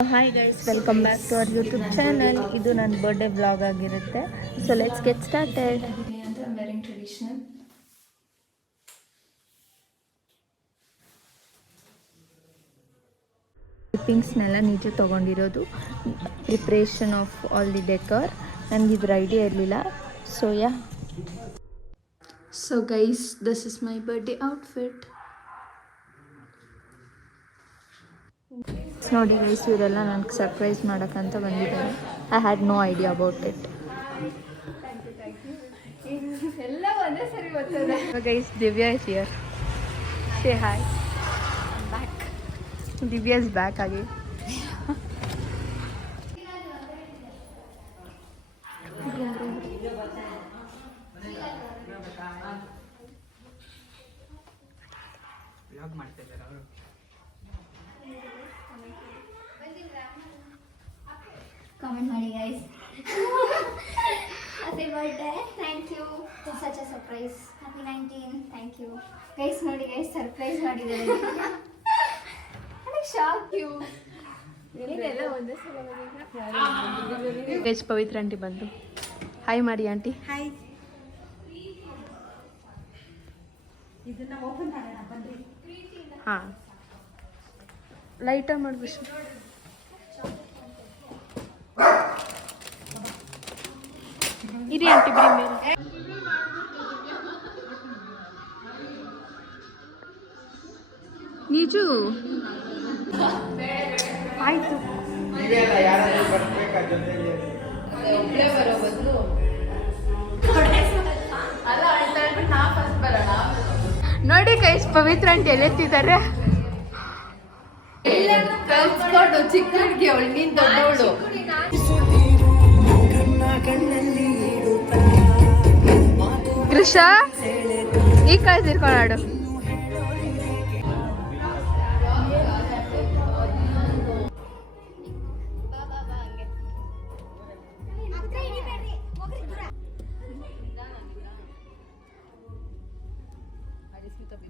Hi guys, welcome back to our YouTube channel. ಇದು ನನ್ನ birthday vlog ಆಗಿರುತ್ತೆ. So let's get started. Traditional ಕ್ಲಿಪ್ಪಿಂಗ್ಸ್ನೆಲ್ಲ ನೀಚೆ ತೊಗೊಂಡಿರೋದು. Preparation of all the decor. ನನಗೆ ಇದ್ರ ಐಡಿಯಾ ಇರಲಿಲ್ಲ. So guys, this is my birthday outfit. ನೋಡಿ ಗೈಸ್, ಇವರೆಲ್ಲ ನನಗೆ ಸರ್ಪ್ರೈಸ್ ಮಾಡೋಕ್ಕಂತ ಬಂದಿದ್ದಾರೆ. I had no idea about it. Guys, Divya is here. Say hi. Back. Divya is back ಆಗಿ. Comment ಮಾಡಿ guys. Happy birthday. Thank you for such a surprise. Happy 19. Thank you. Guys, ನೋಡಿ guys, surprise ಮಾಡಿದ್ದಾರೆ. Shock you. ಇದೆಲ್ಲ ಒಂದೇ ಸಲ ಬಂದಿಲ್ಲ. Guys, Pavithra aunty ಬಂದು hi ಮಾಡಿ ಆಂಟಿ. ಹಾಯ್. ಇದನ್ನ ಓಪನ್ ಮಾಡೋಣ ಬನ್ನಿ. ಹಾಂ, ಲೈಟಾಗಿ ಮಾಡ್ಬಿಟ್ಟು ಇರಿ ಆಂಟಿ, ಬಿಡಿ ಮೇಲೆ. ನಿಜು ಆಯ್ತು. ನೋಡಿ ಗೈಸ್, ಪವಿತ್ರ ಆಂಟಿ ಎಲೆತ್ತಿದ್ದಾರೆ. ಕಲ್ಸ್ಕೊಂಡು ಚಿಕ್ಕ ಹುಡುಗಿ ಅವಳು, ನೀನ್ ದೊಡ್ಡವಳು. ಕೃಷ ಈ ಕಡೆ ತಿರ್ಕೊಂಡಾಡು.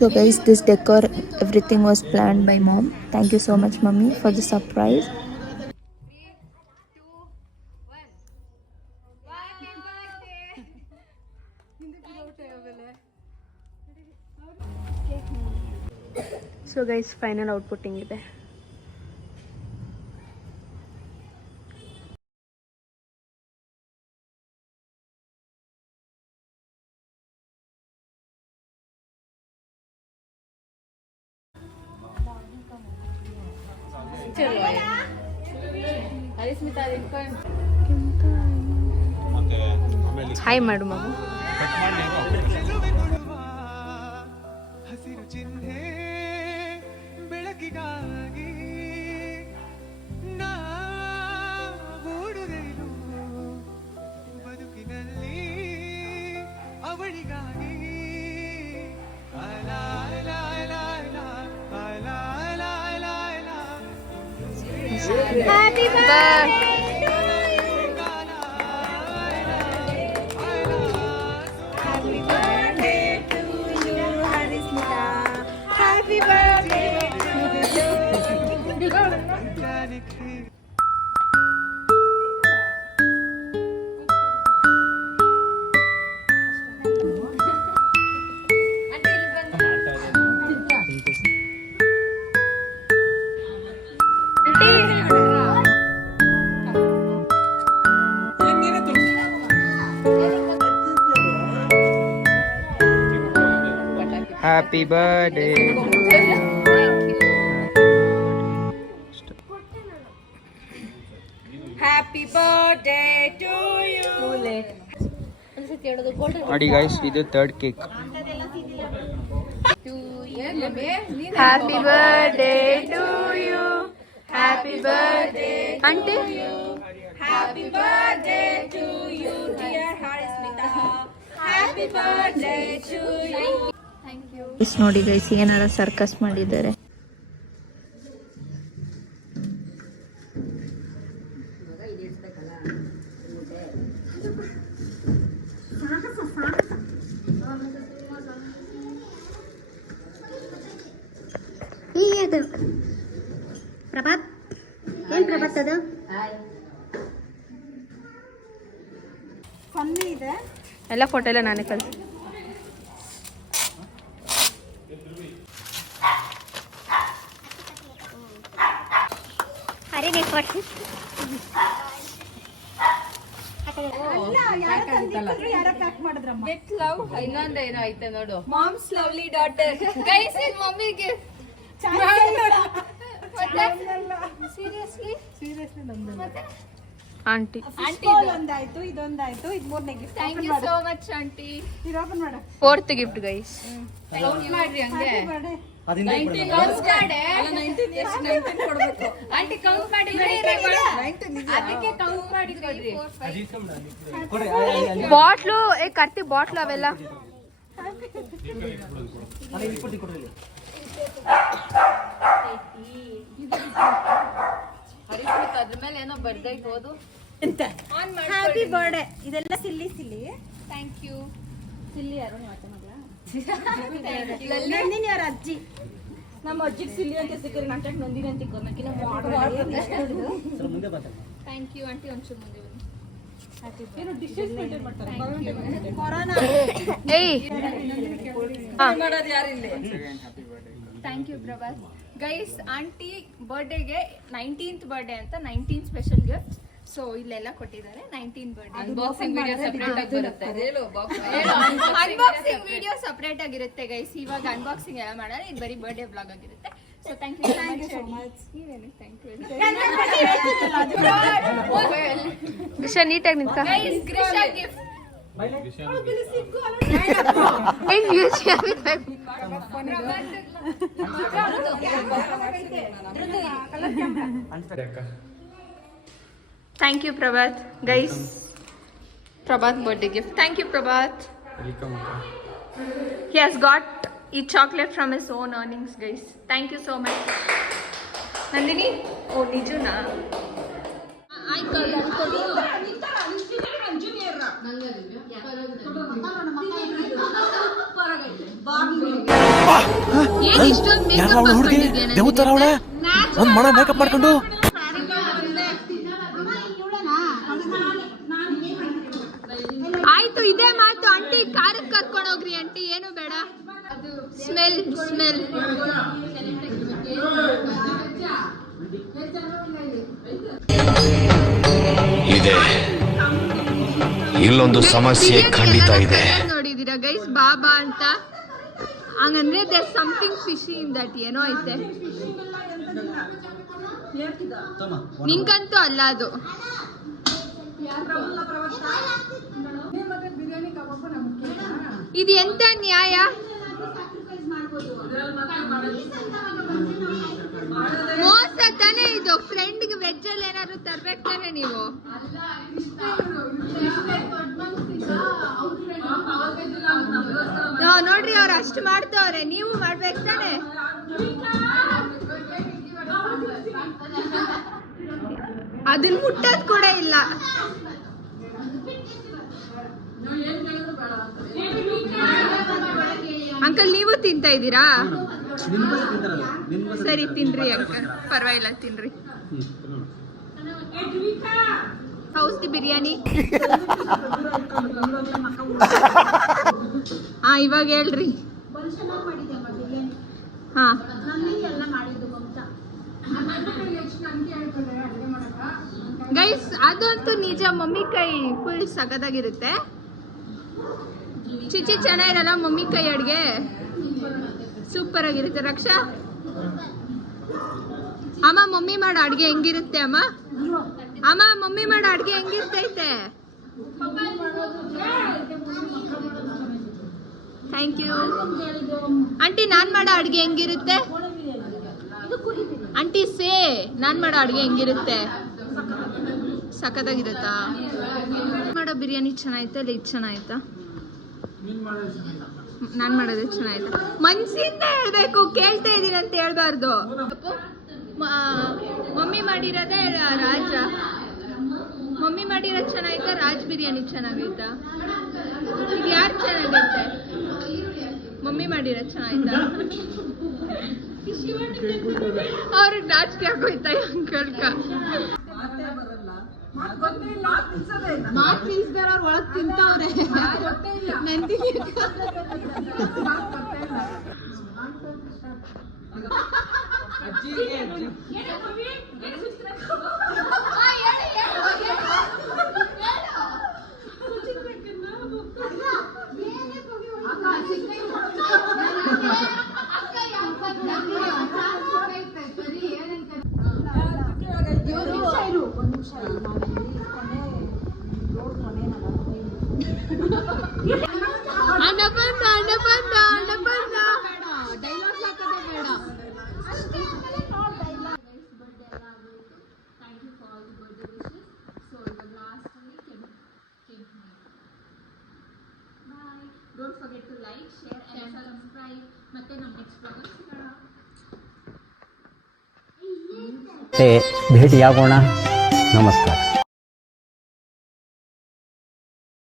So guys, this decor, everything was planned by mom. Thank you so much mommy for the surprise. So guys, final output ಹಿಂಗಿದೆ. ಹಾಯ್ ಮಾಡು ಮಗು. ಹಸಿರು ಚಿಹ್ನೆ ಬೆಳಕಿಗಾಗಿ ನಾಡುವೆನು ಬದುಕಿನಲ್ಲಿ ಅವಳಿಗಾಗಿ. Happy birthday. Happy birthday to you, Harismita. Happy birthday to you. Happy birthday. Happy birthday to you. ನೋಡಿ guys, ಇದು third cake. Happy birthday to you. Happy birthday aunty. Happy birthday to you, dear Harismita. Happy birthday to you. Thank you. ನೋಡಿ guys, ಏನಾರ circus ಮಾಡಿದ್ದಾರೆ. ಪ್ರಭಾತ್, ಏನ್ ಪ್ರಭಾತ್ ಬರ್ತದ ಎಲ್ಲ photo ಎಲ್ಲ ನಾನೇ ಕಳ್ಸಿ. ಅರೆ ಕೊಟ್ಟು ಇನ್ನೊಂದೇನೋ ಐತೆ ನೋಡು, ಮಾಮ್ಸ್ ಲವ್ಲಿ ಡಾಟರ್. ಗೈಸ್ ಇದು ಮಮ್ಮಿಗೆ ಆಂಟಿ. ಒಂದಾಯ್ತು, ಇದೊಂದಾಯ್ತು, ಇದು ಮೂರನೇ gift. Thank you so much aunty. ಇದು ಓಪನ್ ಮಾಡು. Fourth gift guys. ಮಾಡ್ರಿ ಹಂಗೆ ಬರ್ಡೇ. 19 ಕೌಂಟ್ ಮಾಡಿ. ಆಂಟಿ ಕೌಂಟ್ ಮಾಡಿ ಅದಕ್ಕೆ ಕೌಂಟ್ ಮಾಡಿ ಕೊಡ್ರಿ. ಬಾಟ್ಲು ಕರ್ತಿ ಬಾಟ್ಲು ಅವೆಲ್ಲ ಅದ್ರ ಮೇಲೆ ಏನೋ ಬರ್ದೈತೆ ಓದು. Happy birthday. ಇದೆಲ್ಲ ಸಿಲ್ಲಿ ಸಿಲ್ಲಿ. Thank you. ಸಿಲ್ಲಿ ಯಾರು ನಂದಿನಿ ಅವ್ರ ಅಜ್ಜಿ. ನಮ್ಮ ಅಜ್ಜಿಗೆ ಸಿಲ್ಲಿ ಅಂತ ಸಿಕ್ಕರೆ ನಾಟಕ ನಂದಿನಿ ಅಂತ ಕೊಮ್ಮಕಿನ ಥ್ಯಾಂಕ್ ಯು ಆಂಟಿ. ಒಂಚೂರು ಮುಂದೆ ಬನ್ನಿ. ಏನು ಡಿಶಸ್ ಮೇಂಟೈನ್ ಮಾಡ್ತಾರೆ. ಕೊರೋನಾ ಏಯ್ ಮಾಡೋದು ಯಾರು ಇಲ್ಲಿ? Thank you Prabhas. Guys aunty ಬರ್ಡೇಗೆ 19th ಬರ್ಡೇ ಅಂತ 19 ಸ್ಪೆಷಲ್ ಗಿಫ್ಟ್. ಸೊ ಇಲ್ಲೆಲ್ಲ ಕೊಟ್ಟಿದ್ದಾರೆ. 19 ಬರ್ಡೇ ಅನ್ಬಾಕ್ಸಿಂಗ್ ವಿಡಿಯೋ ಸಪರೇಟ್ ಆಗಿ ಬರುತ್ತೆ. ಅನ್ಬಾಕ್ಸಿಂಗ್ ವಿಡಿಯೋ ಸಪರೇಟ್ ಆಗಿರುತ್ತೆ ಗೈಸ್. ಇವಾಗ ಅನ್ಬಾಕ್ಸಿಂಗ್ ಎಲ್ಲ ಮಾಡಲ್ಲ, ಇದು ಬರೀ ಬರ್ಡೇ ವ್ಲಾಗ್ ಆಗಿರುತ್ತೆ. So thank you so much. ನೀವೇನು ಥ್ಯಾಂಕ್ ಯು. ಗ್ರಿಷಾ ನೀಟಾಗಿ ನಿಂತ. Guys Grisha gift. Thank you Prabhat. Guys, Prabhat birthday gift. Thank you Prabhat. He has got a chocolate from his own earnings guys. Thank you so much. Nandini, oh nijuna. I called ಒಂದ್ ಮಣ makeup ಮಾಡ್ಕೊಂಡು ಆಯ್ತು ಇದೇ ಮಾತು. Aunty ಕಾರಕ್ಕೆ ಕರ್ಕೊಂಡು ಹೋಗ್ರಿ aunty, ಏನು ಬೇಡ. ಸ್ಮೆಲ್ ಸ್ಮೆಲ್ ಇದೆ. ಇಲ್ಲೊಂದು ಸಮಸ್ಯೆ ಖಂಡಿತ ಇದೆ. ನೋಡಿದೀರಾ ಗೈಸ್ ಬಾಬಾ ಅಂತ? ಹಂಗಂದ್ರೆ there something fishy in that. ಏನೋ ಐತೆ, ನಿಂಗಂತೂ ಅಲ್ಲ ಅದು. ಇದು ಎಂತ ನ್ಯಾಯ? ಮೋಸ ತಾನೇ ಇದು. ಫ್ರೆಂಡ್ಗೆ ವೆಜ್ ಅಲ್ಲಿ ಏನಾದ್ರು ತರ್ಬೇಕು ತಾನೆ ನೀವು. ನೋಡ್ರಿ ಅವ್ರು ಅಷ್ಟು ಮಾಡ್ತವ್ರೆ, ನೀವು ಮಾಡ್ಬೇಕು ತಾನೆ. ಅದನ್ನ ಮುಟ್ಟೋದ್ ಕೂಡ ಇಲ್ಲ. ಅಂಕಲ್ ನೀವು ತಿಂತಾ ಇದ್ದೀರಾ? ಸರಿ ತಿನ್ರಿ ಅಂಕಲ್, ಪರವಾಗಿಲ್ಲ ತಿನ್ರಿ. How's the biryani? ಹಾ ಇವಾಗ ಹೇಳ್ರಿ. ಹಾ ಗೈಸ್ ಅದಂತೂ ನಿಜ, ಮಮ್ಮಿ ಕೈ ಫುಲ್ ಸಗದಾಗಿರುತ್ತೆ. ಚಿಚಿ ಚೆನ್ನಾಗಿರಲ್ಲ ಮಮ್ಮಿ ಕೈ ಅಡ್ಗೆ, ಸೂಪರ್ ಆಗಿರುತ್ತೆ. ರಕ್ಷಾ ಅಮ್ಮ ಮಮ್ಮಿ ಮಾಡೋ ಅಡ್ಗೆ ಹೆಂಗಿರುತ್ತೆ ಅಮ್ಮ? ಅಮ್ಮ ಮಮ್ಮಿ ಮಾಡೋ ಅಡ್ಗೆ ಹೆಂಗಿರ್ತೈತೆ? Thank you aunty. ನಾನ್ ಮಾಡೋ ಅಡ್ಗೆ ಹೆಂಗಿರುತ್ತೆ ಆಂಟಿ? ಸೇ ನಾನ್ ಮಾಡೋ ಅಡ್ಗೆ ಹೆಂಗಿರುತ್ತೆ? ಸಖತ್ತಾಗಿರುತ್ತಾ? ಮಾಡೋ ಬಿರಿಯಾನಿ ಚೆನ್ನಾಯ್ತಾ ಇಲ್ಲ ಇದು ಚೆನ್ನಾಯ್ತಾ? ನಾನ್ ಮಾಡೋದು ಚೆನ್ನಾಯ್ತಾ? ಮನ್ಸಿಂದ ಹೇಳ್ಬೇಕು, ಕೇಳ್ತಾ ಇದೀನಿ ಅಂತ ಹೇಳ್ಬಾರ್ದು. ಮಮ್ಮಿ ಮಾಡಿರೋದೇ ರಾಜ. ಮಮ್ಮಿ ಮಾಡಿರೋದು ಚೆನ್ನಾಯ್ತಾ? ರಾಜ್ ಬಿರಿಯಾನಿ ಚೆನ್ನಾಗೈತಾ? ಇದು ಯಾರು ಚೆನ್ನಾಗೈತೆ? ಮಮ್ಮಿ ಮಾಡಿರೋದು ಚೆನ್ನಾಯ್ತಾ? ಅವ್ರಿಗೆ ನಾಚಿಕೆ ಆಗೋಯ್ತಾ ಅಂಕಲ್ಕ? ಮಾತ್ ನಿಲ್ಸ್ದಾರ ಅವ್ರ ಒಳಗ್ ತಿಂತವ್ರೆ ನಂದಿನಿ ಡೈಲಾಗ್ಸ್ ಹಾಕೋದೇ ಬೇಡ. Thank you for all the birthday wishes. So ಇವಾಗ last cake bye. Don't forget to like, share and subscribe. ಮತ್ತೆ ನಮ್ಮ ನೆಕ್ಸ್ಟ್ ಬ್ಲಾಗ್ ಸಿಗೋಣ. ಭೇಟಿಯಾಗೋಣ. ನಮಸ್ಕಾರ.